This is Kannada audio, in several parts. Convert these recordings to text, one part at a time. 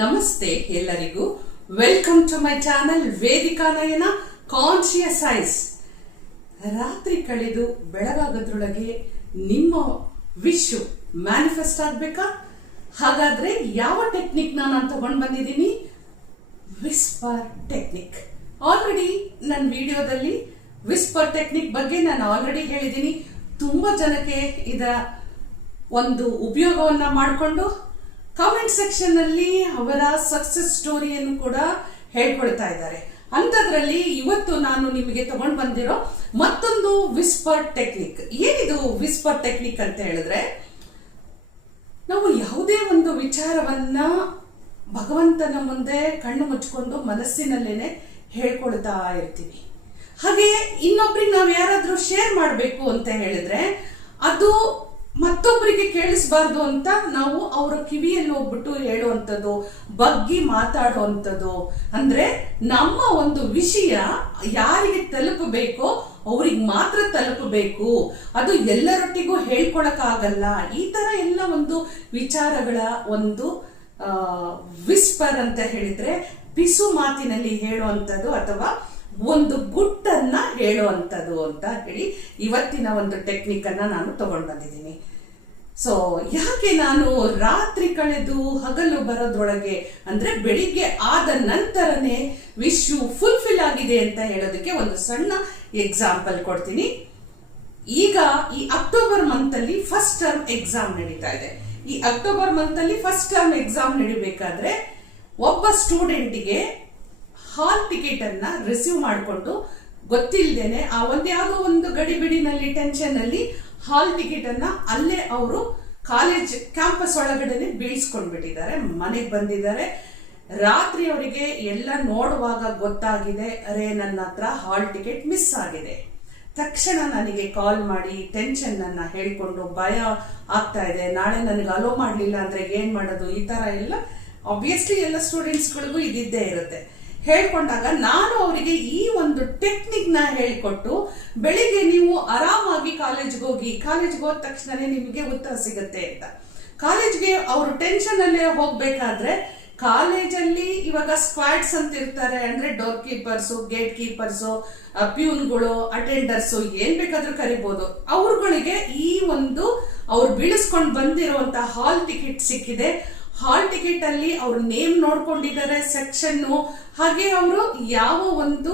ನಮಸ್ತೆ ಎಲ್ಲರಿಗೂ. Welcome to my channel Vedika Nayana conscious eyes. ರಾತ್ರಿ ಕಳೆದು ಬೆಳಗಾಗದ್ರೊಳಗೆ ನಿಮ್ಮ ವಿಶ್ ಮ್ಯಾನಿಫೆಸ್ಟ್ ಆಗ್ಬೇಕಾ? ಹಾಗಾದ್ರೆ ಯಾವ ಟೆಕ್ನಿಕ್ ನಾನು ತಗೊಂಡು ಬಂದಿದ್ದೀನಿ? Whisper technique. ಆಲ್ರೆಡಿ ನನ್ನ ವಿಡಿಯೋದಲ್ಲಿ ವಿಸ್ಪರ್ ಟೆಕ್ನಿಕ್ ಬಗ್ಗೆ ನಾನು ಆಲ್ರೆಡಿ ಹೇಳಿದ್ದೀನಿ. ತುಂಬಾ ಜನಕ್ಕೆ ಇದರ ಒಂದು ಉಪಯೋಗವನ್ನ ಮಾಡಿಕೊಂಡು ಕಾಮೆಂಟ್ ಸೆಕ್ಷನ್ ಅಲ್ಲಿ ಅವರ ಸಕ್ಸಸ್ ಸ್ಟೋರಿಯನ್ನು ಕೂಡ ಹೇಳ್ಕೊಳ್ತಾ ಇದ್ದಾರೆ. ಅಂತದ್ರಲ್ಲಿ ಇವತ್ತು ನಾನು ನಿಮಗೆ ತಗೊಂಡು ಬಂದಿರೋ ಮತ್ತೊಂದು ವಿಸ್ಪರ್ ಟೆಕ್ನಿಕ್. ಏನಿದು ವಿಸ್ಪರ್ ಟೆಕ್ನಿಕ್ ಅಂತ ಹೇಳಿದ್ರೆ, ನಾವು ಯಾವುದೇ ಒಂದು ವಿಚಾರವನ್ನ ಭಗವಂತನ ಮುಂದೆ ಕಣ್ಣು ಮುಚ್ಕೊಂಡು ಮನಸ್ಸಿನಲ್ಲೇನೆ ಹೇಳ್ಕೊಳ್ತಾ ಇರ್ತೀವಿ. ಹಾಗೆ ಇನ್ನೊಬ್ರಿಗೆ ನಾವು ಯಾರಾದ್ರೂ ಶೇರ್ ಮಾಡಬೇಕು ಅಂತ ಹೇಳಿದ್ರೆ ಅದು ಮತ್ತೊಬ್ಬರಿಗೆ ಕೇಳಿಸಬಾರ್ದು ಅಂತ ನಾವು ಅವರ ಕಿವಿಯಲ್ಲಿ ಹೋಗ್ಬಿಟ್ಟು ಹೇಳುವಂಥದ್ದು, ಬಗ್ಗಿ ಮಾತಾಡುವಂಥದ್ದು. ಅಂದ್ರೆ ನಮ್ಮ ಒಂದು ವಿಷಯ ಯಾರಿಗೆ ತಲುಪಬೇಕೋ ಅವ್ರಿಗೆ ಮಾತ್ರ ತಲುಪಬೇಕು, ಅದು ಎಲ್ಲರೊಟ್ಟಿಗೂ ಹೇಳ್ಕೊಳಕ್ಕಾಗಲ್ಲ. ಈ ತರ ಎಲ್ಲ ಒಂದು ವಿಚಾರಗಳ ಒಂದು ವಿಸ್ಪರ್ ಅಂತ ಹೇಳಿದ್ರೆ ಪಿಸು ಮಾತಿನಲ್ಲಿ ಹೇಳುವಂಥದ್ದು ಅಥವಾ ಒಂದು ಗುಟ್ಟನ್ನ ಹೇಳುವಂಥದ್ದು ಅಂತ ಹೇಳಿ ಇವತ್ತಿನ ಒಂದು ಟೆಕ್ನಿಕ್ ಅನ್ನ ನಾನು ತಗೊಂಡು ಬಂದಿದ್ದೀನಿ. ಸೊ ಯಾಕೆ ನಾನು ರಾತ್ರಿ ಕಳೆದು ಹಗಲು ಬರೋದ್ರೊಳಗೆ ಅಂದ್ರೆ ಬೆಳಿಗ್ಗೆ ಆದ ನಂತರನೇ ವಿಶ್ ಫುಲ್ಫಿಲ್ ಆಗಿದೆ ಅಂತ ಹೇಳೋದಕ್ಕೆ ಒಂದು ಸಣ್ಣ ಎಕ್ಸಾಂಪಲ್ ಕೊಡ್ತೀನಿ. ಈಗ ಈ ಅಕ್ಟೋಬರ್ ಮಂತ್ ಅಲ್ಲಿ ಫಸ್ಟ್ ಟರ್ಮ್ ಎಕ್ಸಾಮ್ ನಡೀತಾ ಇದೆ. ಈ ಅಕ್ಟೋಬರ್ ಮಂತ್ ಅಲ್ಲಿ ಫಸ್ಟ್ ಟರ್ಮ್ ಎಕ್ಸಾಮ್ ನಡಿಬೇಕಾದ್ರೆ ಒಬ್ಬ ಸ್ಟೂಡೆಂಟ್ಗೆ ಹಾಲ್ ಟಿಕೆಟ್ ಅನ್ನ ರಿಸೀವ್ ಮಾಡಿಕೊಂಡು ಗೊತ್ತಿಲ್ಲದೇನೆ ಆ ಯಾವ್ದೋ ಒಂದು ಗಡಿಬಿಡಿನಲ್ಲಿ ಟೆನ್ಷನ್ ಅಲ್ಲಿ ಹಾಲ್ ಟಿಕೆಟ್ ಅನ್ನ ಅಲ್ಲೇ ಅವರು ಕಾಲೇಜ್ ಕ್ಯಾಂಪಸ್ ಒಳಗಡೆ ಬೀಳ್ಸ್ಕೊಂಡ್ಬಿಟ್ಟಿದ್ದಾರೆ. ಮನೆಗೆ ಬಂದಿದ್ದಾರೆ. ರಾತ್ರಿ ಅವರಿಗೆ ಎಲ್ಲ ನೋಡುವಾಗ ಗೊತ್ತಾಗಿದೆ, ಅರೆ ನನ್ನ ಹತ್ರ ಹಾಲ್ ಟಿಕೆಟ್ ಮಿಸ್ ಆಗಿದೆ. ತಕ್ಷಣ ನನಗೆ ಕಾಲ್ ಮಾಡಿ ಟೆನ್ಷನ್ ಅನ್ನ ಹೇಳ್ಕೊಂಡು ಭಯ ಆಗ್ತಾ ಇದೆ, ನಾಳೆ ನನಗೆ ಅಲೋ ಮಾಡ್ಲಿಲ್ಲ ಅಂದ್ರೆ ಏನ್ ಮಾಡೋದು, ಈ ತರ ಎಲ್ಲ ಆಬ್ವಿಯಸ್ಲಿ ಎಲ್ಲ ಸ್ಟೂಡೆಂಟ್ಸ್ಗಳಿಗೂ ಇದ್ದಿದ್ದೇ ಇರುತ್ತೆ. ಹೇಳ್ಕೊಂಡಾಗ ನಾನು ಅವರಿಗೆ ಈ ಒಂದು ಟೆಕ್ನಿಕ್ ನ ಹೇಳ್ಕೊಟ್ಟು ಬೆಳಿಗ್ಗೆ ನೀವು ಆರಾಮಾಗಿ ಕಾಲೇಜ್ಗೆ ಹೋದ ತಕ್ಷಣನೇ ನಿಮಗೆ ಉತ್ತರ ಸಿಗುತ್ತೆ ಅಂತ. ಕಾಲೇಜ್ಗೆ ಅವರು ಟೆನ್ಷನ್ ಅಲ್ಲೇ ಹೋಗ್ಬೇಕಾದ್ರೆ ಕಾಲೇಜಲ್ಲಿ ಇವಾಗ ಸ್ಕ್ವಾಡ್ಸ್ ಅಂತ ಇರ್ತಾರೆ, ಅಂದ್ರೆ door keepers, gate keepers, ಪ್ಯೂನ್ಗಳು, attenders, ಏನ್ ಬೇಕಾದ್ರೂ ಕರಿಬಹುದು. ಅವ್ರುಗಳಿಗೆ ಈ ಒಂದು ಅವ್ರು ಬೀಳಿಸ್ಕೊಂಡು ಬಂದಿರುವಂತಹ ಹಾಲ್ ಟಿಕೆಟ್ ಸಿಕ್ಕಿದೆ. ಹಾಲ್ ಟಿಕೆಟ್ ಅಲ್ಲಿ ಅವ್ರ ನೇಮ್ ನೋಡ್ಕೊಂಡಿದ್ದಾರೆ, ಸೆಕ್ಷನ್, ಹಾಗೆ ಅವರು ಯಾವ ಒಂದು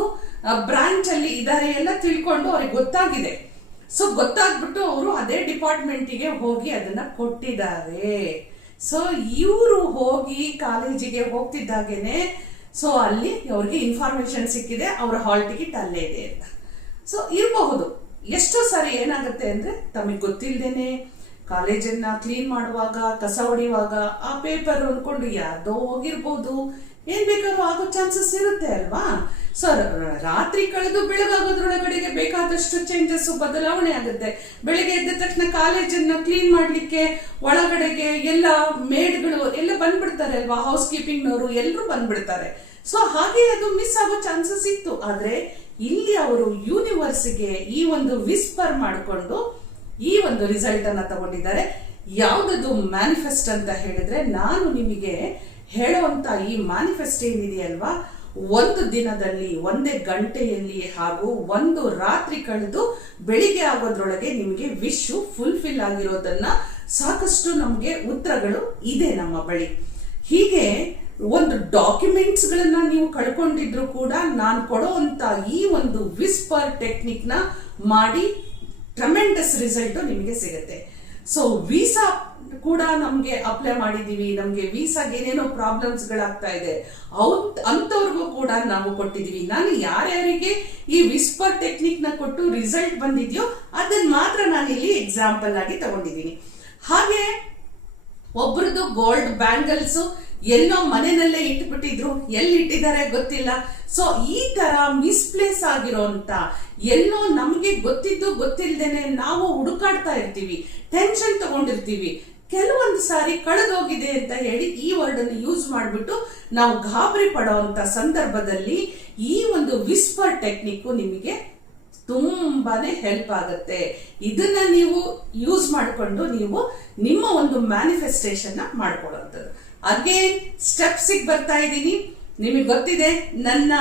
ಬ್ರಾಂಚ್ ಅಲ್ಲಿ ಇದ್ದಾರೆ ಎಲ್ಲ ತಿಳ್ಕೊಂಡು ಅವ್ರಿಗೆ ಗೊತ್ತಾಗಿದೆ. ಸೊ ಗೊತ್ತಾಗ್ಬಿಟ್ಟು ಅವರು ಅದೇ ಡಿಪಾರ್ಟ್ಮೆಂಟಿಗೆ ಹೋಗಿ ಅದನ್ನ ಕೊಟ್ಟಿದ್ದಾರೆ. ಸೊ ಇವರು ಹೋಗಿ ಕಾಲೇಜಿಗೆ ಹೋಗ್ತಿದ್ದಾಗೇನೆ ಸೊ ಅಲ್ಲಿ ಅವ್ರಿಗೆ ಇನ್ಫಾರ್ಮೇಶನ್ ಸಿಕ್ಕಿದೆ, ಅವ್ರ ಹಾಲ್ ಟಿಕೆಟ್ ಅಲ್ಲೇ ಇದೆ ಅಂತ. ಸೊ ಇರಬಹುದು. ಎಷ್ಟೋ ಸಾರಿ ಏನಾಗುತ್ತೆ ಅಂದ್ರೆ ತಮಗೆ ಗೊತ್ತಿಲ್ದೇನೆ ಕಾಲೇಜನ್ನ ಕ್ಲೀನ್ ಮಾಡುವಾಗ, ಕಸ ಹೊಡಿಯುವಾಗ ಆ ಪೇಪರ್ ಅನ್ಕೊಂಡು ಯಾವ್ದೋ ಹೋಗಿರ್ಬೋದು, ಏನ್ ಬೇಕಾದ್ರೂ ಆಗೋ ಚಾನ್ಸಸ್ ಇರುತ್ತೆ ಅಲ್ವಾ. ಸೊ ರಾತ್ರಿ ಕಳೆದು ಬೆಳಗಾಗೋದ್ರೊಳಗಡೆಗೆ ಬೇಕಾದಷ್ಟು ಚೇಂಜಸ್, ಬದಲಾವಣೆ ಆಗುತ್ತೆ. ಬೆಳಿಗ್ಗೆ ಎದ್ದ ತಕ್ಷಣ ಕಾಲೇಜನ್ನ ಕ್ಲೀನ್ ಮಾಡ್ಲಿಕ್ಕೆ ಒಳಗಡೆಗೆ ಎಲ್ಲ ಮೇಡ್ಗಳು ಎಲ್ಲ ಬಂದ್ಬಿಡ್ತಾರೆ ಅಲ್ವಾ, ಹೌಸ್ ಕೀಪಿಂಗ್ ನವರು ಎಲ್ಲರೂ ಬಂದ್ಬಿಡ್ತಾರೆ. ಸೊ ಹಾಗೆ ಅದು ಮಿಸ್ ಆಗೋ ಚಾನ್ಸಸ್ ಇತ್ತು. ಆದ್ರೆ ಇಲ್ಲಿ ಅವರು ಯೂನಿವರ್ಸ್ಗೆ ಈ ಒಂದು ವಿಸ್ಪರ್ ಮಾಡಿಕೊಂಡು ಈ ಒಂದು ರಿಸಲ್ಟ್ ಅನ್ನ ತಗೊಂಡಿದ್ದಾರೆ. ಯಾವ್ದದು ಮ್ಯಾನಿಫೆಸ್ಟ್ ಅಂತ ಹೇಳಿದ್ರೆ, ನಾನು ನಿಮಗೆ ಹೇಳುವಂತ ಈ ಮ್ಯಾನಿಫೆಸ್ಟ್ ಏನಿದೆಯಲ್ವಾ, ಒಂದು ದಿನದಲ್ಲಿ, ಒಂದೇ ಗಂಟೆಯಲ್ಲಿ ಹಾಗೂ ಒಂದು ರಾತ್ರಿ ಕಳೆದು ಬೆಳಿಗ್ಗೆ ಆಗೋದ್ರೊಳಗೆ ನಿಮಗೆ ವಿಶ್ ಫುಲ್ಫಿಲ್ ಆಗಿರೋದನ್ನ ಸಾಕಷ್ಟು ನಮ್ಗೆ ಉತ್ತರಗಳು ಇದೆ ನಮ್ಮ ಬಳಿ. ಹೀಗೆ ಒಂದು ಡಾಕ್ಯುಮೆಂಟ್ಸ್ ಗಳನ್ನ ನೀವು ಕಳ್ಕೊಂಡಿದ್ರು ಕೂಡ ನಾನು ಕೊಡುವಂತ ಈ ಒಂದು ವಿಸ್ಪರ್ ಟೆಕ್ನಿಕ್ ನ ಮಾಡಿ ಟ್ರಮೆಂಡಸ್ ರಿಸಲ್ಟ್ ನಿಮಗೆ ಸಿಗುತ್ತೆ. ಸೊ ವೀಸಾ ಕೂಡ ನಮ್ಗೆ ಅಪ್ಲೈ ಮಾಡಿದೀವಿ, ನಮ್ಗೆ ವೀಸಾಗೆ ಏನೇನೋ ಪ್ರಾಬ್ಲಮ್ಸ್ ಗಳಾಗ್ತಾ ಇದೆ, ಅಂತವ್ರಿಗೂ ಕೂಡ ನಾವು ಕೊಟ್ಟಿದೀವಿ. ನಾನು ಯಾರ್ಯಾರಿಗೆ ಈ ವಿಸ್ಪರ್ ಟೆಕ್ನಿಕ್ ನ ಕೊಟ್ಟು ರಿಸಲ್ಟ್ ಬಂದಿದ್ಯೋ ಅದನ್ನ ಮಾತ್ರ ನಾನು ಇಲ್ಲಿ ಎಕ್ಸಾಂಪಲ್ ಆಗಿ ತಗೊಂಡಿದ್ದೀನಿ. ಹಾಗೆ ಒಬ್ರದ್ದು ಗೋಲ್ಡ್ ಬ್ಯಾಂಗಲ್ಸ್ ಎಲ್ಲೋ ಮನೆಯಲ್ಲೇ ಇಟ್ಬಿಟ್ಟಿದ್ರು, ಎಲ್ಲಿ ಇಟ್ಟಿದ್ದಾರೆ ಗೊತ್ತಿಲ್ಲ. ಸೊ ಈ ತರ ಮಿಸ್ಪ್ಲೇಸ್ ಆಗಿರೋಂತ ಎಲ್ಲೋ ನಮ್ಗೆ ಗೊತ್ತಿದ್ದು ಗೊತ್ತಿಲ್ದೇನೆ ನಾವು ಹುಡುಕಾಡ್ತಾ ಇರ್ತೀವಿ, ಟೆನ್ಷನ್ ತಗೊಂಡಿರ್ತೀವಿ. ಕೆಲವೊಂದು ಸಾರಿ ಕಳೆದೋಗಿದೆ ಅಂತ ಹೇಳಿ ಈ ವರ್ಡ್ ಅನ್ನು ಯೂಸ್ ಮಾಡ್ಬಿಟ್ಟು ನಾವು ಗಾಬರಿ ಪಡೋಂತ ಸಂದರ್ಭದಲ್ಲಿ ಈ ಒಂದು ವಿಸ್ಪರ್ ಟೆಕ್ನಿಕ್ ನಿಮಗೆ ತುಂಬಾನೇ ಹೆಲ್ಪ್ ಆಗುತ್ತೆ. ಇದನ್ನ ನೀವು ಯೂಸ್ ಮಾಡಿಕೊಂಡು ನೀವು ನಿಮ್ಮ ಒಂದು ಮ್ಯಾನಿಫೆಸ್ಟೇಷನ್ ಮಾಡ್ಕೊಳ್ಳುವಂಥದ್ದು. ಅಗೇನ್ ಸ್ಟೆಪ್ಸಿಗೆ ಬರ್ತಾ ಇದ್ದೀನಿ. ನಿಮಗೆ ಗೊತ್ತಿದೆ ನನ್ನ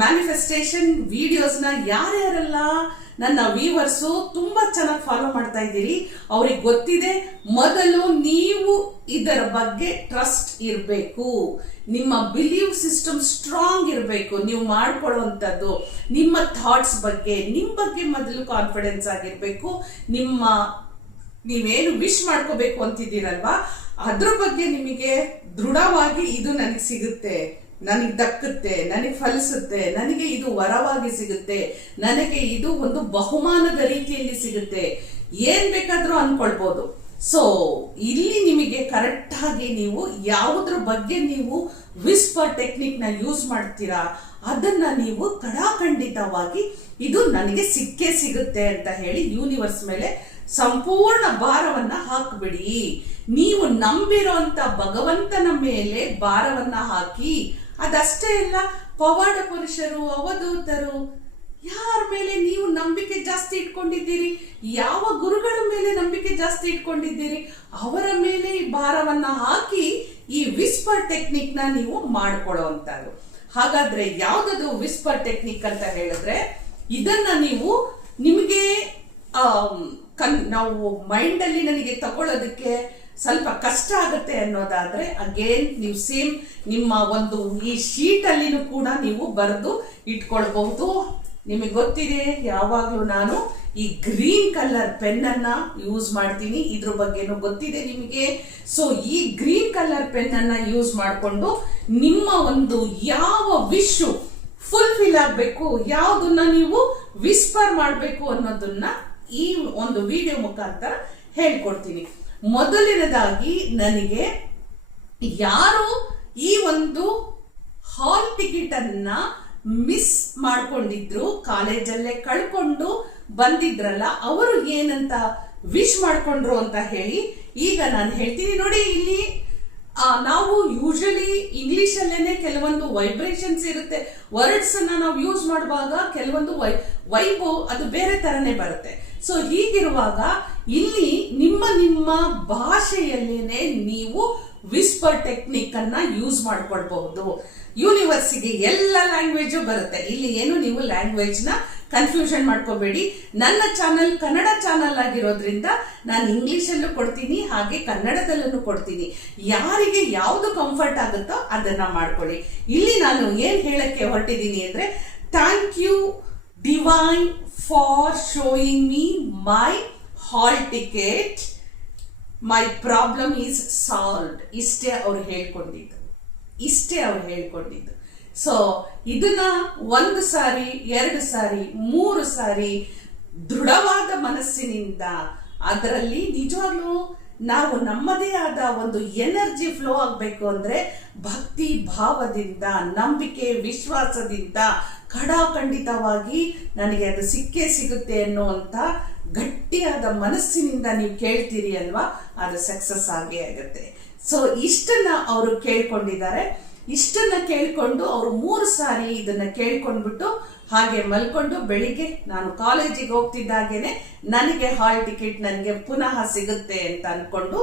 ಮ್ಯಾನಿಫೆಸ್ಟೇಷನ್ ವಿಡಿಯೋಸ್ನ ಯಾರ್ಯಾರೆಲ್ಲ ನನ್ನ ವ್ಯೂವರ್ಸು ತುಂಬಾ ಚೆನ್ನಾಗಿ ಫಾಲೋ ಮಾಡ್ತಾ ಇದ್ದೀರಿ ಅವ್ರಿಗೆ ಗೊತ್ತಿದೆ. ಮೊದಲು ನೀವು ಇದರ ಬಗ್ಗೆ ಟ್ರಸ್ಟ್ ಇರಬೇಕು, ನಿಮ್ಮ ಬಿಲೀವ್ ಸಿಸ್ಟಮ್ ಸ್ಟ್ರಾಂಗ್ ಇರಬೇಕು. ನೀವು ಮಾಡ್ಕೊಳ್ಳುವಂಥದ್ದು ನಿಮ್ಮ ಥಾಟ್ಸ್ ಬಗ್ಗೆ, ನಿಮ್ಮ ಬಗ್ಗೆ ಮೊದಲು ಕಾನ್ಫಿಡೆನ್ಸ್ ಆಗಿರ್ಬೇಕು. ನೀವೇನು ವಿಶ್ ಮಾಡ್ಕೋಬೇಕು ಅಂತಿದ್ದೀರಲ್ವಾ ಅದ್ರ ಬಗ್ಗೆ ನಿಮಗೆ ದೃಢವಾಗಿ ಇದು ನನಗೆ ಸಿಗುತ್ತೆ, ನನಗೆ ದಕ್ಕುತ್ತೆ, ನನಗೆ ಫಲಿಸುತ್ತೆ, ನನಗೆ ಇದು ವರವಾಗಿ ಸಿಗುತ್ತೆ, ನನಗೆ ಇದು ಒಂದು ಬಹುಮಾನದ ರೀತಿಯಲ್ಲಿ ಸಿಗುತ್ತೆ, ಏನ್ ಬೇಕಾದ್ರೂ ಅನ್ಕೊಳ್ಬಹುದು. ಸೊ ಇಲ್ಲಿ ನಿಮಗೆ ಕರೆಕ್ಟ್ ಆಗಿ ನೀವು ಯಾವುದ್ರ ಬಗ್ಗೆ ನೀವು ವಿಸ್ಪರ್ ಟೆಕ್ನಿಕ್ ನ ಯೂಸ್ ಮಾಡ್ತೀರಾ ಅದನ್ನ ನೀವು ಖಡಾಖಂಡಿತವಾಗಿ ಇದು ನನಗೆ ಸಿಕ್ಕೇ ಸಿಗುತ್ತೆ ಅಂತ ಹೇಳಿ ಯೂನಿವರ್ಸ್ ಮೇಲೆ ಸಂಪೂರ್ಣ ಭಾರವನ್ನ ಹಾಕ್ಬಿಡಿ. ನೀವು ನಂಬಿರೋಂತ ಭಗವಂತನ ಮೇಲೆ ಭಾರವನ್ನ ಹಾಕಿ. ಅದಷ್ಟೇ ಅಲ್ಲ, ಪವಾಡ ಪುರುಷರು, ಅವಧೂತರು, ಯಾರ ಮೇಲೆ ನೀವು ನಂಬಿಕೆ ಜಾಸ್ತಿ ಇಟ್ಕೊಂಡಿದ್ದೀರಿ, ಯಾವ ಗುರುಗಳ ಮೇಲೆ ನಂಬಿಕೆ ಜಾಸ್ತಿ ಇಟ್ಕೊಂಡಿದ್ದೀರಿ ಅವರ ಮೇಲೆ ಈ ಭಾರವನ್ನ ಹಾಕಿ ಈ ವಿಸ್ಪರ್ ಟೆಕ್ನಿಕ್ ನ ನೀವು ಮಾಡ್ಕೊಳ್ಳುವಂತದ್ದು. ಹಾಗಾದ್ರೆ ಯಾವ್ದದು ವಿಸ್ಪರ್ ಟೆಕ್ನಿಕ್ ಅಂತ ಹೇಳಿದ್ರೆ, ಇದನ್ನ ನೀವು ನಿಮಗೆ ನಾವು ಮೈಂಡ್ ಅಲ್ಲಿ ನನಗೆ ತಗೊಳ್ಳೋದಕ್ಕೆ ಸ್ವಲ್ಪ ಕಷ್ಟ ಆಗುತ್ತೆ ಅನ್ನೋದಾದ್ರೆ ಅಗೇನ್ ನೀವು ಸೇಮ್ ನಿಮ್ಮ ಒಂದು ಈ ಶೀಟ್ ಅಲ್ಲಿನೂ ಕೂಡ ನೀವು ಬರೆದು ಇಟ್ಕೊಳ್ಬಹುದು. ನಿಮಗೆ ಗೊತ್ತಿದೆ ಯಾವಾಗ್ಲೂ ನಾನು ಈ ಗ್ರೀನ್ ಕಲರ್ ಪೆನ್ ಅನ್ನ ಯೂಸ್ ಮಾಡ್ತೀನಿ, ಇದ್ರ ಬಗ್ಗೆನೂ ಗೊತ್ತಿದೆ ನಿಮಗೆ. ಸೊ ಈ ಗ್ರೀನ್ ಕಲರ್ ಪೆನ್ ಅನ್ನ ಯೂಸ್ ಮಾಡಿಕೊಂಡು ನಿಮ್ಮ ಒಂದು ಯಾವ ವಿಶ್ ಫುಲ್ಫಿಲ್ ಆಗ್ಬೇಕು, ಯಾವ್ದನ್ನ ನೀವು ವಿಸ್ಪರ್ ಮಾಡ್ಬೇಕು ಅನ್ನೋದನ್ನ ಈ ಒಂದು ವಿಡಿಯೋ ಮುಖಾಂತರ ಹೇಳ್ಕೊಡ್ತೀನಿ. ಮೊದಲನೇದಾಗಿ ನನಗೆ ಯಾರು ಈ ಒಂದು ಹಾಲ್ ಟಿಕೆಟ್ ಅನ್ನ ಮಿಸ್ ಮಾಡ್ಕೊಂಡಿದ್ರು, ಕಾಲೇಜಲ್ಲೇ ಕಳ್ಕೊಂಡು ಬಂದಿದ್ರಲ್ಲ, ಅವರು ಏನಂತ ವಿಶ್ ಮಾಡ್ಕೊಂಡ್ರು ಅಂತ ಹೇಳಿ ಈಗ ನಾನು ಹೇಳ್ತೀನಿ. ನೋಡಿ, ಇಲ್ಲಿ ನಾವು ಯೂಶಲಿ ಇಂಗ್ಲಿಷ್ ಅಲ್ಲೇನೆ ಕೆಲವೊಂದು ವೈಬ್ರೇಷನ್ಸ್ ಇರುತ್ತೆ. ವರ್ಡ್ಸ್ ಅನ್ನ ನಾವು ಯೂಸ್ ಮಾಡುವಾಗ ಕೆಲವೊಂದು ವೈಬು ಅದು ಬೇರೆ ತರನೇ ಬರುತ್ತೆ. ಸೊ ಹೀಗಿರುವಾಗ ಇಲ್ಲಿ ನಿಮ್ಮ ಭಾಷೆಯಲ್ಲೇನೆ ನೀವು ವಿಸ್ಪರ್ ಟೆಕ್ನಿಕ್ ಅನ್ನ ಯೂಸ್ ಮಾಡ್ಕೊಳ್ಬಹುದು. ಯೂನಿವರ್ಸಿಗೆ ಎಲ್ಲ ಲ್ಯಾಂಗ್ವೇಜ್ ಬರುತ್ತೆ. ಇಲ್ಲಿ ಏನು ನೀವು ಲ್ಯಾಂಗ್ವೇಜ್ ನ ಕನ್ಫ್ಯೂಷನ್ ಮಾಡ್ಕೋಬೇಡಿ. ನನ್ನ ಚಾನಲ್ ಕನ್ನಡ ಚಾನಲ್ ಆಗಿರೋದ್ರಿಂದ ನಾನು ಇಂಗ್ಲಿಷ್ ಅಲ್ಲೂ ಕೊಡ್ತೀನಿ, ಹಾಗೆ ಕನ್ನಡದಲ್ಲೂ ಕೊಡ್ತೀನಿ. ಯಾರಿಗೆ ಯಾವ್ದು ಕಂಫರ್ಟ್ ಆಗುತ್ತೋ ಅದನ್ನ ಮಾಡ್ಕೊಳ್ಳಿ. ಇಲ್ಲಿ ನಾನು ಏನ್ ಹೇಳಕ್ಕೆ ಹೊರಟಿದ್ದೀನಿ ಅಂದ್ರೆ, thank you divine for showing me my hall ticket, my problem is solved. ಇಷ್ಟೇ ಅವ್ರು ಹೇಳ್ಕೊಂಡಿದ್ದು. ಸೊ ಇದನ್ನ 1 ಸಾರಿ, 2 ಸಾರಿ, 3 ಸಾರಿ ದೃಢವಾದ ಮನಸ್ಸಿನಿಂದ, ಅದರಲ್ಲಿ ನಿಜವಾಗ್ಲೂ ನಾವು ನಮ್ಮದೇ ಆದ ಒಂದು ಎನರ್ಜಿ ಫ್ಲೋ ಆಗ್ಬೇಕು ಅಂದ್ರೆ ಭಕ್ತಿ ಭಾವದಿಂದ, ನಂಬಿಕೆ ವಿಶ್ವಾಸದಿಂದ ಖಡಾಖಂಡಿತವಾಗಿ ನನಗೆ ಅದು ಸಿಕ್ಕೇ ಸಿಗುತ್ತೆ ಅನ್ನುವಂತ ಗಟ್ಟಿಯಾದ ಮನಸ್ಸಿನಿಂದ ನೀವು ಕೇಳ್ತೀರಿ ಅಲ್ವಾ, ಅದು ಸಕ್ಸಸ್ ಆಗೇ ಆಗುತ್ತೆ. ಸೊ ಇಷ್ಟನ್ನ ಅವರು ಕೇಳ್ಕೊಂಡಿದ್ದಾರೆ. ಇಷ್ಟನ್ನ ಕೇಳ್ಕೊಂಡು ಅವರು 3 ಸಾರಿ ಇದನ್ನ ಕೇಳ್ಕೊಂಡ್ಬಿಟ್ಟು ಹಾಗೆ ಮಲ್ಕೊಂಡು ಬೆಳಿಗ್ಗೆ ನಾನು ಕಾಲೇಜಿಗೆ ಹೋಗ್ತಿದ್ದಾಗೇನೆ ನನಗೆ ಹಾಲ್ ಟಿಕೆಟ್ ನನಗೆ ಪುನಃ ಸಿಗುತ್ತೆ ಅಂತ ಅನ್ಕೊಂಡು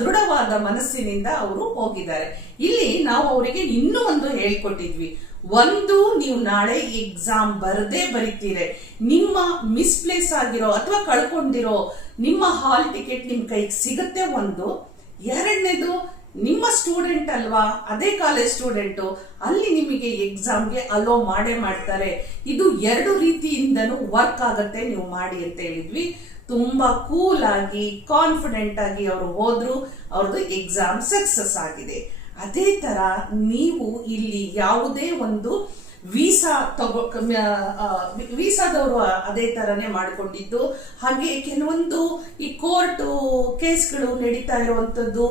ದೃಢವಾದ ಮನಸ್ಸಿನಿಂದ ಅವರು ಹೋಗಿದ್ದಾರೆ. ಇಲ್ಲಿ ನಾವು ಅವರಿಗೆ ಇನ್ನೂ ಒಂದು ಹೇಳ್ಕೊಟ್ಟಿದ್ವಿ. ಒಂದು, ನೀವು ನಾಳೆ ಎಕ್ಸಾಮ್ ಬರದೇ ಬರೀತೀರಿ, ನಿಮ್ಮ ಮಿಸ್ಪ್ಲೇಸ್ ಆಗಿರೋ ಅಥವಾ ಕಳ್ಕೊಂಡಿರೋ ನಿಮ್ಮ ಹಾಲ್ ಟಿಕೆಟ್ ನಿಮ್ ಕೈಗೆ ಸಿಗುತ್ತೆ. ಒಂದು, ಎರಡನೇದು, ನಿಮ್ಮ ಸ್ಟೂಡೆಂಟ್ ಅಲ್ವಾ, ಅದೇ ಕಾಲೇಜ್ ಸ್ಟೂಡೆಂಟು, ಅಲ್ಲಿ ನಿಮಗೆ ಎಕ್ಸಾಮ್ಗೆ ಅಲೋ ಮಾಡೇ ಮಾಡ್ತಾರೆ. ಇದು 2 ರೀತಿಯಿಂದನೂ ವರ್ಕ್ ಆಗತ್ತೆ, ನೀವು ಮಾಡಿ ಅಂತ ಹೇಳಿದ್ವಿ. ತುಂಬಾ ಕೂಲ್ ಆಗಿ ಕಾನ್ಫಿಡೆಂಟ್ ಆಗಿ ಅವರು ಹೋದ್ರು, ಅವ್ರದ್ದು ಎಕ್ಸಾಮ್ ಸಕ್ಸಸ್ ಆಗಿದೆ. ಅದೇ ತರ ನೀವು ಇಲ್ಲಿ ಯಾವುದೇ ಒಂದು ವೀಸಾದವರು ಅದೇ ತರನೇ ಮಾಡಿಕೊಂಡಿದ್ದು. ಹಾಗೆ ಕೆಲವೊಂದು ಈ ಕೋರ್ಟ್ ಕೇಸ್ಗಳು ನಡೀತಾ ಇರುವಂತದ್ದು,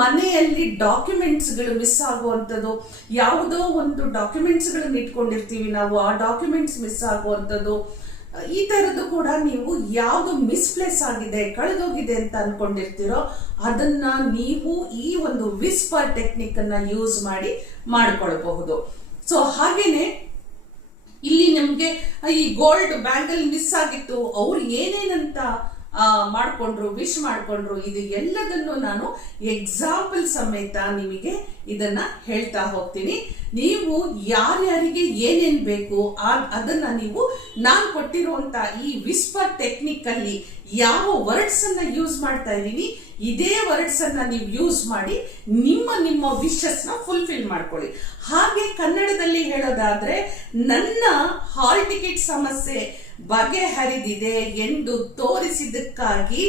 ಮನೆಯಲ್ಲಿ ಡಾಕ್ಯುಮೆಂಟ್ಸ್ ಗಳು ಮಿಸ್ ಆಗುವಂಥದ್ದು, ಯಾವುದೋ ಒಂದು ಡಾಕ್ಯುಮೆಂಟ್ಸ್ ಗಳನ್ನ ಇಟ್ಕೊಂಡಿರ್ತೀವಿ ನಾವು, ಆ ಡಾಕ್ಯುಮೆಂಟ್ಸ್ ಮಿಸ್ ಆಗುವಂಥದ್ದು, ಈ ತರದ್ದು ಕೂಡ ನೀವು ಯಾವ್ದು ಮಿಸ್ಪ್ಲೇಸ್ ಆಗಿದೆ, ಕಳೆದೋಗಿದೆ ಅಂತ ಅನ್ಕೊಂಡಿರ್ತೀರೋ ಅದನ್ನ ನೀವು ಈ ಒಂದು ವಿಸ್ಪರ್ ಟೆಕ್ನಿಕ್ ಅನ್ನ ಯೂಸ್ ಮಾಡಿ ಮಾಡ್ಕೊಳ್ಬಹುದು. ಸೊ ಹಾಗೇನೆ ಇಲ್ಲಿ ನಮ್ಗೆ ಈ ಗೋಲ್ಡ್ ಬ್ಯಾಂಗಲ್ ಮಿಸ್ ಆಗಿತ್ತು, ಅವ್ರು ಏನೇನಂತ ಮಾಡ್ಕೊಂಡ್ರು, ವಿಶ್ ಮಾಡ್ಕೊಂಡ್ರು, ಇದು ಎಲ್ಲದನ್ನು ನಾನು ಎಕ್ಸಾಂಪಲ್ ಸಮೇತ ನಿಮಗೆ ಇದನ್ನ ಹೇಳ್ತಾ ಹೋಗ್ತೀನಿ. ನೀವು ಯಾರ್ಯಾರಿಗೆ ಏನೇನ್ ಬೇಕು ಅದನ್ನ ನೀವು ನಾನು ಕೊಟ್ಟಿರುವಂತ ಈ ವಿಸ್ಪರ್ ಟೆಕ್ನಿಕ್ ಅಲ್ಲಿ ಯಾವ ವರ್ಡ್ಸ್ ಅನ್ನ ಯೂಸ್ ಮಾಡ್ತಾ ಇದ್ದೀನಿ ಇದೇ ವರ್ಡ್ಸ್ ಅನ್ನ ನೀವು ಯೂಸ್ ಮಾಡಿ ನಿಮ್ಮ ವಿಶಸ್ ನ ಫುಲ್ಫಿಲ್ ಮಾಡ್ಕೊಳ್ಳಿ. ಹಾಗೆ ಕನ್ನಡದಲ್ಲಿ ಹೇಳೋದಾದ್ರೆ, ನನ್ನ ಹಾಲ್ ಟಿಕೆಟ್ ಸಮಸ್ಯೆ ಬಗೆಹರಿದಿದೆ ಎಂದು ತೋರಿಸಿದ್ದಕ್ಕಾಗಿ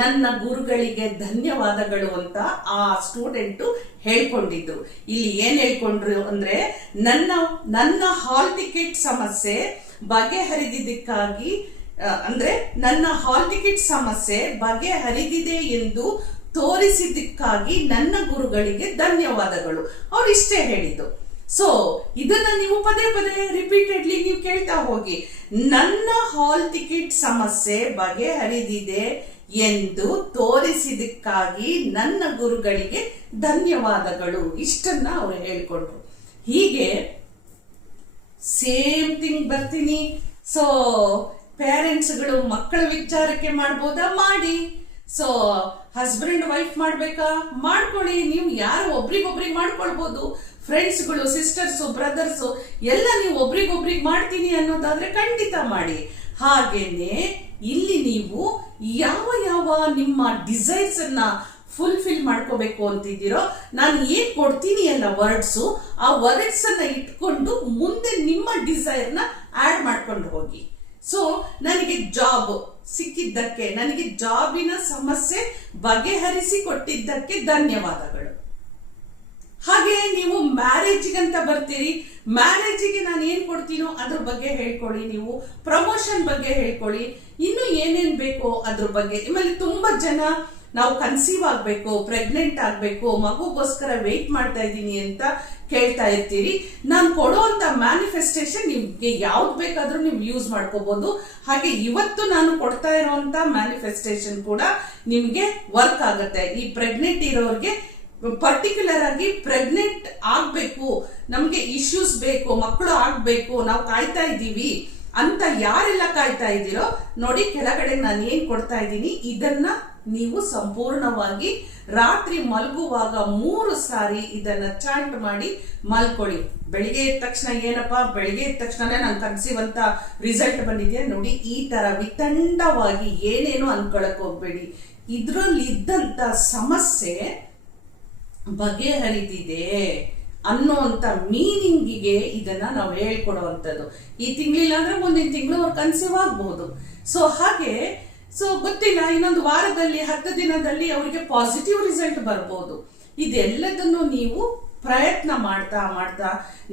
ನನ್ನ ಗುರುಗಳಿಗೆ ಧನ್ಯವಾದಗಳು ಅಂತ ಆ ಸ್ಟೂಡೆಂಟ್ ಹೇಳ್ಕೊಂಡಿದ್ರು. ಇಲ್ಲಿ ಏನ್ ಹೇಳ್ಕೊಂಡ್ರು ಅಂದ್ರೆ, ನನ್ನ ಹಾಲ್ ಟಿಕೆಟ್ ಸಮಸ್ಯೆ ಬಗೆಹರಿದಿದ್ದಕ್ಕಾಗಿ ಅಂದ್ರೆ ನನ್ನ ಹಾಲ್ ಟಿಕೆಟ್ ಸಮಸ್ಯೆ ಬಗೆಹರಿದಿದೆ ಎಂದು ತೋರಿಸಿದ್ದಕ್ಕಾಗಿ ನನ್ನ ಗುರುಗಳಿಗೆ ಧನ್ಯವಾದಗಳು. ಅವ್ರು ಇಷ್ಟೇ ಹೇಳಿದ್ದು. ಸೊ ಇದನ್ನ ನೀವು ಪದೇ ಪದೇ ರಿಪೀಟೆಡ್ಲಿ ನೀವು ಕೇಳ್ತಾ ಹೋಗಿ. ನನ್ನ ಹಾಲ್ ಟಿಕೆಟ್ ಸಮಸ್ಯೆ ಬಗೆಹರಿದಿದೆ ಎಂದು ತೋರಿಸಿದಕ್ಕಾಗಿ ನನ್ನ ಗುರುಗಳಿಗೆ ಧನ್ಯವಾದಗಳು. ಇಷ್ಟನ್ನ ಅವ್ರು ಹೇಳ್ಕೊಂಡ್ರು. ಹೀಗೆ ಸೇಮ್ ಥಿಂಗ್ ಬರ್ತೀನಿ. ಸೊ ಪೇರೆಂಟ್ಸ್ಗಳು ಮಕ್ಕಳ ವಿಚಾರಕ್ಕೆ ಮಾಡ್ಬೋದಾ? ಮಾಡಿ. ಸೊ ಹಸ್ಬೆಂಡ್ ವೈಫ್ ಮಾಡ್ಬೇಕಾ? ಮಾಡ್ಕೊಳ್ಳಿ. ನೀವು ಯಾರು ಒಬ್ರಿಗೊಬ್ರಿಗೆ ಮಾಡ್ಕೊಳ್ಬಹುದು. ಫ್ರೆಂಡ್ಸ್ಗಳು, ಸಿಸ್ಟರ್ಸು, ಬ್ರದರ್ಸು ಎಲ್ಲ ನೀವು ಒಬ್ರಿಗೊಬ್ರಿಗೆ ಮಾಡ್ತೀನಿ ಅನ್ನೋದಾದ್ರೆ ಖಂಡಿತ ಮಾಡಿ. ಹಾಗೇನೆ ಇಲ್ಲಿ ನೀವು ಯಾವ ನಿಮ್ಮ ಡಿಸೈರ್ಸ್ ಅನ್ನ ಫುಲ್ಫಿಲ್ ಮಾಡ್ಕೋಬೇಕು ಅಂತಿದ್ದೀರೋ, ನಾನು ಏನ್ ಕೊಡ್ತೀನಿ ಅಲ್ಲ ವರ್ಡ್ಸು, ಆ ವರ್ಡ್ಸ್ ಅನ್ನ ಇಟ್ಕೊಂಡು ಮುಂದೆ ನಿಮ್ಮ ಡಿಸೈರ್ ನ ಆಡ್ ಮಾಡ್ಕೊಂಡು ಹೋಗಿ. ಸೊ ನನಗೆ ಜಾಬ್ ಸಿಕ್ಕಿದ್ದಕ್ಕೆ, ನನಗೆ ಜಾಬಿನ ಸಮಸ್ಯೆ ಬಗೆಹರಿಸಿ ಕೊಟ್ಟಿದ್ದಕ್ಕೆ ಧನ್ಯವಾದಗಳು. ಹಾಗೆ ನೀವು ಮ್ಯಾರೇಜ್ಗಂತ ಬರ್ತೀರಿ. ಮ್ಯಾರೇಜಿಗೆ ನಾನು ಏನ್ ಕೊಡ್ತೀನೋ ಅದ್ರ ಬಗ್ಗೆ ಹೇಳ್ಕೊಳ್ಳಿ. ನೀವು ಪ್ರಮೋಷನ್ ಬಗ್ಗೆ ಹೇಳ್ಕೊಳ್ಳಿ. ಇನ್ನು ಏನೇನ್ ಬೇಕೋ ಅದ್ರ ಬಗ್ಗೆ. ಆಮೇಲೆ ತುಂಬಾ ಜನ ನಾವು ಕನ್ಸೀವ್ ಆಗ್ಬೇಕು, ಪ್ರೆಗ್ನೆಂಟ್ ಆಗ್ಬೇಕು, ಮಗುಗೋಸ್ಕರ ವೇಟ್ ಮಾಡ್ತಾ ಇದ್ದೀನಿ ಅಂತ ಕೇಳ್ತಾ ಇರ್ತೀರಿ. ನಾನು ಕೊಡುವಂತ ಮ್ಯಾನಿಫೆಸ್ಟೇಷನ್ ನಿಮ್ಗೆ ಯಾವ್ದು ಬೇಕಾದ್ರೂ ನೀವು ಯೂಸ್ ಮಾಡ್ಕೋಬಹುದು. ಹಾಗೆ ಇವತ್ತು ನಾನು ಕೊಡ್ತಾ ಇರುವಂತ ಮ್ಯಾನಿಫೆಸ್ಟೇಷನ್ ಕೂಡ ನಿಮ್ಗೆ ವರ್ಕ್ ಆಗುತ್ತೆ. ಈ ಪ್ರೆಗ್ನೆಂಟ್ ಇರೋರಿಗೆ ಪರ್ಟಿಕ್ಯುಲರ್ ಆಗಿ ಪ್ರೆಗ್ನೆಂಟ್ ಆಗ್ಬೇಕು, ನಮ್ಗೆ ಇಶ್ಯೂಸ್ ಬೇಕು, ಮಕ್ಕಳು ಆಗ್ಬೇಕು, ನಾವು ಕಾಯ್ತಾ ಇದ್ದೀವಿ ಅಂತ ಯಾರೆಲ್ಲ ಕಾಯ್ತಾ ಇದ್ದೀರೋ ನೋಡಿ, ಕೆಳಗಡೆ ನಾನು ಏನ್ ಕೊಡ್ತಾ ಇದ್ದೀನಿ ಇದನ್ನ ನೀವು ಸಂಪೂರ್ಣವಾಗಿ ರಾತ್ರಿ ಮಲಗುವಾಗ 3 ಸಾರಿ ಇದನ್ನ ಚಾಂಟ್ ಮಾಡಿ ಮಲ್ಕೊಳ್ಳಿ. ಬೆಳಿಗ್ಗೆ ಎದ್ದ ತಕ್ಷಣ ಏನಪ್ಪಾ, ಬೆಳಿಗ್ಗೆ ಎದ್ದ ತಕ್ಷಣನೇ ನಂಗೆ ಕನ್ಸೀವ್ ಅಂತ ರಿಸಲ್ಟ್ ಬಂದಿದೆ ನೋಡಿ, ಈ ತರ ವಿತಂಡವಾಗಿ ಏನೇನು ಅನ್ಕೊಳಕ್ ಹೋಗ್ಬೇಡಿ. ಇದ್ರಲ್ಲಿ ಇದ್ದಂತ ಸಮಸ್ಯೆ ಬಗೆಹರಿದಿದೆ ಅನ್ನೋಂತ ಮೀನಿಂಗಿಗೆ ಇದನ್ನ ನಾವು ಹೇಳ್ಕೊಡುವಂಥದ್ದು. ಈ ತಿಂಗಳಿಲ್ಲ ಅಂದ್ರೆ ಮುಂದಿನ ತಿಂಗಳು ಅವ್ರು ಕನ್ಸೀವ್ ಆಗಬಹುದು. ಸೊ ಹಾಗೆ ಗೊತ್ತಿಲ್ಲ, ಇನ್ನೊಂದು ವಾರದಲ್ಲಿ 10 ದಿನದಲ್ಲಿ ಅವರಿಗೆ ಪಾಸಿಟಿವ್ ರಿಸಲ್ಟ್ ಬರ್ಬೋದು. ಇದೆಲ್ಲದನ್ನು ನೀವು ಪ್ರಯತ್ನ ಮಾಡ್ತಾ ಮಾಡ್ತಾ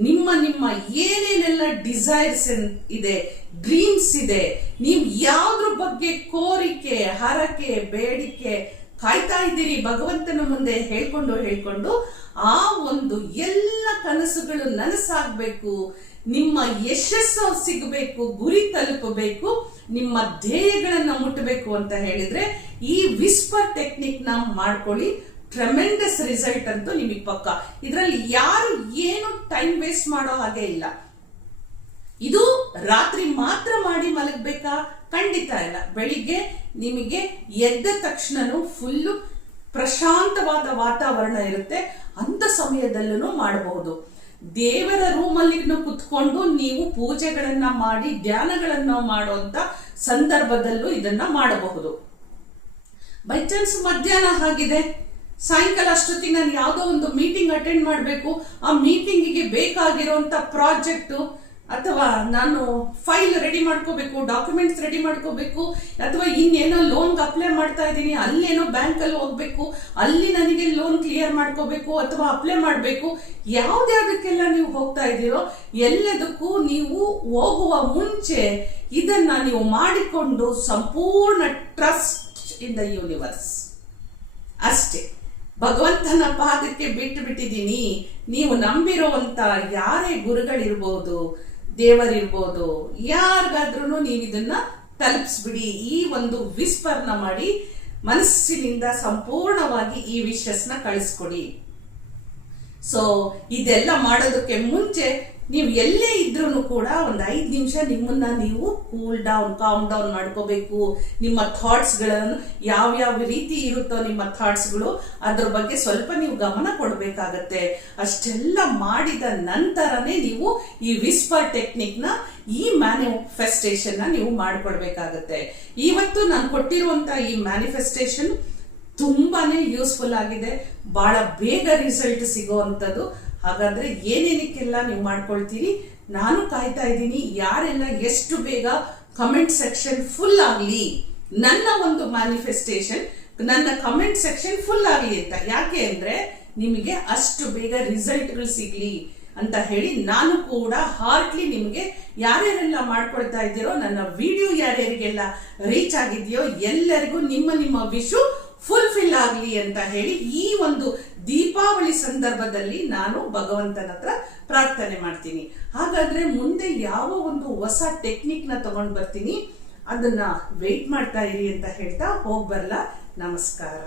ನಿಮ್ಮ ಏನೇನೆಲ್ಲ ಡಿಸೈರ್ಸ್ ಇದೆ, ಡ್ರೀಮ್ಸ್ ಇದೆ, ನೀವು ಯಾವ್ದ್ರ ಬಗ್ಗೆ ಕೋರಿಕೆ, ಹರಕೆ, ಬೇಡಿಕೆ ಕಾಯ್ತಾ ಇದ್ದೀರಿ ಭಗವಂತನ ಮುಂದೆ ಹೇಳ್ಕೊಂಡು ಆ ಒಂದು ಎಲ್ಲ ಕನಸುಗಳು ನನಸಾಗ್ಬೇಕು, ನಿಮ್ಮ ಯಶಸ್ಸು ಸಿಗಬೇಕು, ಗುರಿ ತಲುಪಬೇಕು, ನಿಮ್ಮ ಧ್ಯೇಯಗಳನ್ನ ಮುಟ್ಟಬೇಕು ಅಂತ ಹೇಳಿದ್ರೆ ಈ ವಿಸ್ಪರ್ ಟೆಕ್ನಿಕ್ ನ ಮಾಡ್ಕೊಳ್ಳಿ. ಟ್ರೆಮೆಂಡಸ್ ರಿಸಲ್ಟ್ ಅಂತೂ ನಿಮಗೆ ಪಕ್ಕ. ಇದರಲ್ಲಿ ಯಾರು ಏನು ಟೈಮ್ ವೇಸ್ಟ್ ಮಾಡೋ ಹಾಗೆ ಇಲ್ಲ. ಇದು ರಾತ್ರಿ ಮಾತ್ರ ಮಾಡಿ ಮಲಗಬೇಕಾ? ಖಂಡಿತ ಇಲ್ಲ. ಬೆಳಿಗ್ಗೆ ನಿಮಗೆ ಎದ್ದ ತಕ್ಷಣನೂ ಫುಲ್ಲು ಪ್ರಶಾಂತವಾದ ವಾತಾವರಣ ಇರುತ್ತೆ, ಅಂತ ಸಮಯದಲ್ಲೂ ಮಾಡಬಹುದು. ದೇವರ ರೂಮಲ್ಲಿ ಕುತ್ಕೊಂಡು ನೀವು ಪೂಜೆಗಳನ್ನ ಮಾಡಿ ಧ್ಯಾನಗಳನ್ನ ಮಾಡುವಂತ ಸಂದರ್ಭದಲ್ಲೂ ಇದನ್ನ ಮಾಡಬಹುದು. ಬೈ ಚಾನ್ಸ್ ಮಧ್ಯಾಹ್ನ ಆಗಿದೆ, ಸಾಯಂಕಾಲ ಅಷ್ಟೊತ್ತಿಗೆ ನಾನು ಯಾವುದೋ ಒಂದು ಮೀಟಿಂಗ್ ಅಟೆಂಡ್ ಮಾಡಬೇಕು, ಆ ಮೀಟಿಂಗಿಗೆ ಬೇಕಾಗಿರುವಂತ ಪ್ರಾಜೆಕ್ಟ್ ಅಥವಾ ನಾನು ಫೈಲ್ ರೆಡಿ ಮಾಡ್ಕೋಬೇಕು, ಡಾಕ್ಯುಮೆಂಟ್ಸ್ ರೆಡಿ ಮಾಡ್ಕೋಬೇಕು, ಅಥವಾ ಇನ್ನೇನೋ ಲೋನ್ಗೆ ಅಪ್ಲೈ ಮಾಡ್ತಾ ಇದ್ದೀನಿ, ಅಲ್ಲೇನೋ ಬ್ಯಾಂಕ್ ಅಲ್ಲಿ ಹೋಗ್ಬೇಕು, ಅಲ್ಲಿ ನನಗೆ ಲೋನ್ ಕ್ಲಿಯರ್ ಮಾಡ್ಕೋಬೇಕು ಅಥವಾ ಅಪ್ಲೈ ಮಾಡಬೇಕು. ಯಾವ್ದ್ಯಾವ್ದಕ್ಕೆಲ್ಲ ನೀವು ಹೋಗ್ತಾ ಇದ್ದೀರೋ ಎಲ್ಲದಕ್ಕೂ ನೀವು ಹೋಗುವ ಮುಂಚೆ ಇದನ್ನ ನೀವು ಮಾಡಿಕೊಂಡು ಸಂಪೂರ್ಣ ಟ್ರಸ್ಟ್ ಇನ್ ದ ಯೂನಿವರ್ಸ್ ಅಷ್ಟೇ. ಭಗವಂತನ ಪಾದಕ್ಕೆ ಬಿಟ್ಟಿದ್ದೀನಿ. ನೀವು ನಂಬಿರುವಂತ ಯಾರೇ ಗುರುಗಳಿರ್ಬೋದು, ದೇವರಿರ್ಬೋದು, ಯಾರಿಗಾದ್ರೂ ನೀವು ಇದನ್ನ ತಲುಪಿಸ್ಬಿಡಿ. ಈ ಒಂದು ವಿಸ್ಪರ್ನ ಮಾಡಿ ಮನಸ್ಸಿನಿಂದ ಸಂಪೂರ್ಣವಾಗಿ ಈ ವಿಶಸ್ನ ಕಳಿಸ್ಕೊಡಿ. ಸೊ ಇದೆಲ್ಲ ಮಾಡೋದಕ್ಕೆ ಮುಂಚೆ ನೀವು ಎಲ್ಲೇ ಇದ್ರೂ ಕೂಡ ಒಂದು 5 ನಿಮಿಷ ನಿಮ್ಮನ್ನ ನೀವು ಕಾಮ್ ಡೌನ್ ಮಾಡ್ಕೋಬೇಕು. ನಿಮ್ಮ ಥಾಟ್ಸ್ ಗಳನ್ನು ಯಾವ್ಯಾವ ರೀತಿ ಇರುತ್ತೋ ನಿಮ್ಮ ಥಾಟ್ಸ್ಗಳು ಅದ್ರ ಬಗ್ಗೆ ಸ್ವಲ್ಪ ನೀವು ಗಮನ ಕೊಡ್ಬೇಕಾಗತ್ತೆ. ಅಷ್ಟೆಲ್ಲ ಮಾಡಿದ ನಂತರನೇ ನೀವು ಈ ವಿಸ್ಪರ್ ಟೆಕ್ನಿಕ್ ನ ಈ ಮ್ಯಾನಿಫೆಸ್ಟೇಷನ್ ನ ನೀವು ಮಾಡ್ಕೊಳ್ಬೇಕಾಗತ್ತೆ. ಇವತ್ತು ನಾನು ಕೊಟ್ಟಿರುವಂತ ಈ ಮ್ಯಾನಿಫೆಸ್ಟೇಷನ್ ತುಂಬಾನೇ ಯೂಸ್ಫುಲ್ ಆಗಿದೆ, ಬಹಳ ಬೇಗ ರಿಸಲ್ಟ್ ಸಿಗೋವಂಥದ್ದು. ಹಾಗಾದ್ರೆ ಏನೇನಕ್ಕೆಲ್ಲ ನೀವು ಮಾಡ್ಕೊಳ್ತೀರಿ, ನಾನು ಕಾಯ್ತಾ ಇದ್ದೀನಿ. ಯಾರೆಲ್ಲ ಎಷ್ಟು ಬೇಗ ಕಮೆಂಟ್ ಸೆಕ್ಷನ್ ಫುಲ್ ಆಗ್ಲಿ, ನನ್ನ ಒಂದು ಮ್ಯಾನಿಫೆಸ್ಟೇಷನ್, ನನ್ನ ಕಮೆಂಟ್ ಸೆಕ್ಷನ್ ಫುಲ್ ಆಗ್ಲಿ ಅಂತ. ಯಾಕೆ ಅಂದ್ರೆ ನಿಮಗೆ ಅಷ್ಟು ಬೇಗ ರಿಸಲ್ಟ್ಗಳು ಸಿಗ್ಲಿ ಅಂತ ಹೇಳಿ ನಾನು ಕೂಡ ಹಾರ್ಟ್ಲಿ ನಿಮಗೆ ಯಾರ್ಯಾರೆಲ್ಲ ಮಾಡ್ಕೊಳ್ತಾ ಇದ್ದೀರೋ, ನನ್ನ ವಿಡಿಯೋ ಯಾರ್ಯಾರಿಗೆಲ್ಲ ರೀಚ್ ಆಗಿದೆಯೋ ಎಲ್ಲರಿಗೂ ನಿಮ್ಮ ವಿಶು ಫುಲ್ಫಿಲ್ ಆಗ್ಲಿ ಅಂತ ಹೇಳಿ ಈ ಒಂದು ದೀಪಾವಳಿ ಸಂದರ್ಭದಲ್ಲಿ ನಾನು ಭಗವಂತನ ಹತ್ರ ಪ್ರಾರ್ಥನೆ ಮಾಡ್ತೀನಿ. ಹಾಗಾದ್ರೆ ಮುಂದೆ ಯಾವ ಒಂದು ಹೊಸ ಟೆಕ್ನಿಕ್ ನ ತಗೊಂಡ್ ಬರ್ತೀನಿ, ಅದನ್ನ ವೇಟ್ ಮಾಡ್ತಾ ಇರಿ ಅಂತ ಹೇಳ್ತಾ ಹೋಗ್ಬರ್ಲಾ. ನಮಸ್ಕಾರ.